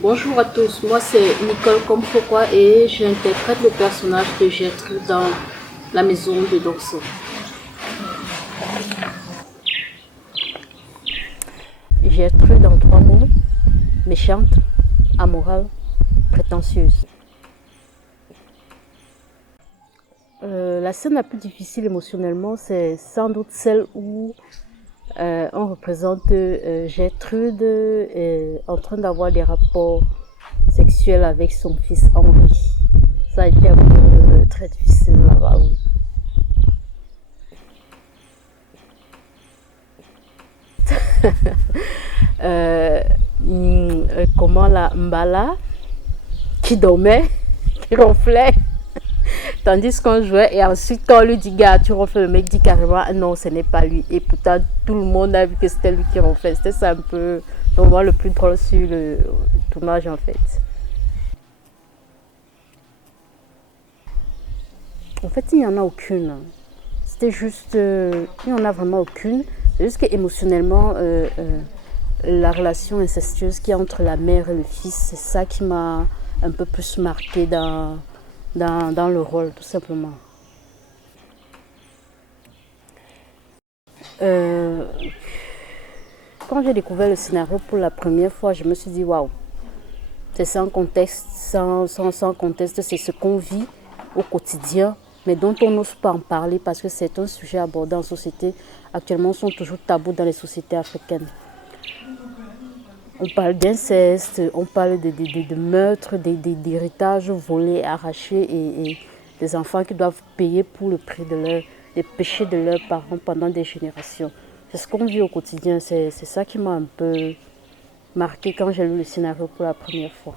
Bonjour à tous, moi c'est Nicole Comfokwa et j'interprète le personnage de Gertrude dans La Maison de Dorso. Gertrude en trois mots, méchante, amorale, prétentieuse. La scène la plus difficile émotionnellement, c'est sans doute celle où on représente Gertrude en train d'avoir des rapports sexuels avec son fils Henri. Ça a été un peu très difficile là-bas, oui. Euh, Comment la Mbala qui dormait, qui ronflait, tandis qu'on jouait et ensuite quand on lui dit gars tu ronfles, le mec dit carrément non ce n'est pas lui et pourtant tout le monde a vu que c'était lui qui ronflait. C'était ça un peu le moment le plus drôle sur le tournage en fait. En fait il n'y en a aucune, c'était juste il n'y en a vraiment aucune, c'est juste que émotionnellement la relation incestueuse qu'il y a entre la mère et le fils, c'est ça qui m'a un peu plus marqué dans le rôle, tout simplement. Euh, Quand j'ai découvert le scénario pour la première fois, je me suis dit waouh, c'est sans contexte, sans contexte, c'est ce qu'on vit au quotidien, mais dont on n'ose pas en parler parce que c'est un sujet abordé en société. Actuellement, sont toujours tabous dans les sociétés africaines. On parle d'inceste, on parle de meurtres, d'héritages volés, arrachés et des enfants qui doivent payer pour le prix des péchés de leurs parents pendant des générations. C'est ce qu'on vit au quotidien, c'est ça qui m'a un peu marqué quand j'ai lu le scénario pour la première fois.